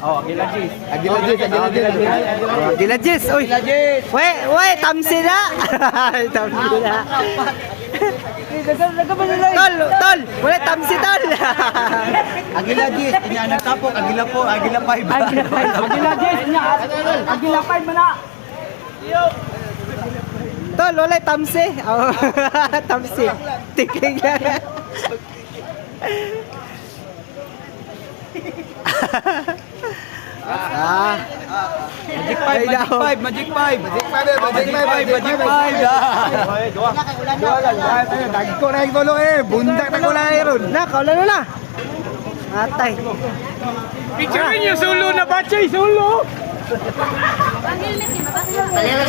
Oh, Agila Jis. Agila Jis, Agila Jis. Oh, Dila Jis, uy. Agila Jis. Wey, tamsi na. tamsi na. Tol, tol, wala tamsi tol. Agila Jis. Inya ang tapok. Agila po. Agila 5. Agila five. Agila Jis. Inya. Agila 5 mana. Tol, wala tamsi. Oh, tamsi. Tikling lang. ah, Magic 5. Ay, Magic daw. 5. Magic 5. Magic five, eh, magic five, Magic 5. Magic 5. Dagko na yung tulo eh. Bundak na ko na ron. na, kaulan mo na. Atay. Picture niyo solo na bache. Solo. Paliwas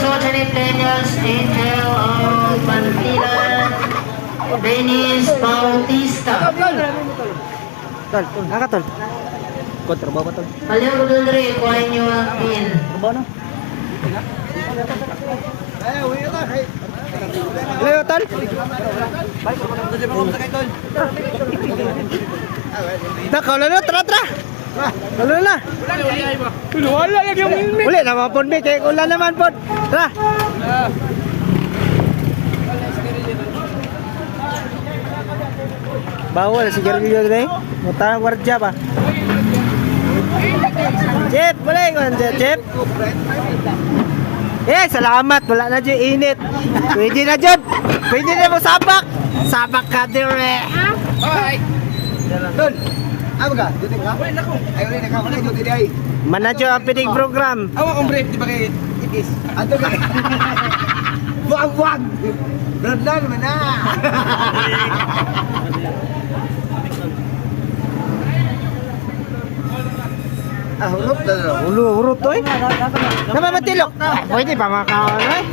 mo sa Daniels, Angel of Manila, Dennis Bautista. Tol, naka tol. Kontra ba tol? Paliwas mo doon rin, kuhain nyo ang pin. Leo tol. Na, kaulan na, tara, tara. Kaulan na. Wala lagi yung helmet. Uli naman po, Mick. Eh, ulan naman po. Tara. Bawal si Jeremy yun eh. Muta wardya pa. Chip, boleh ko nandiyan, Chip. Eh, salamat. Wala na dyan init. Pwede na dyan. Pwede na mo sabak. Sabak ka dire. Don, ano ka? Dito ka? Ay, ulit na ka. Wala yung dito ay. Manadyo ang pinig program. Awa kong brief, di ba kay Itis? Ato ka. Buwag, buwag. Brandlan mo na. Ah, hurot na lang. Ulo, urot to eh. Naman matilok. Pwede pa makaano eh.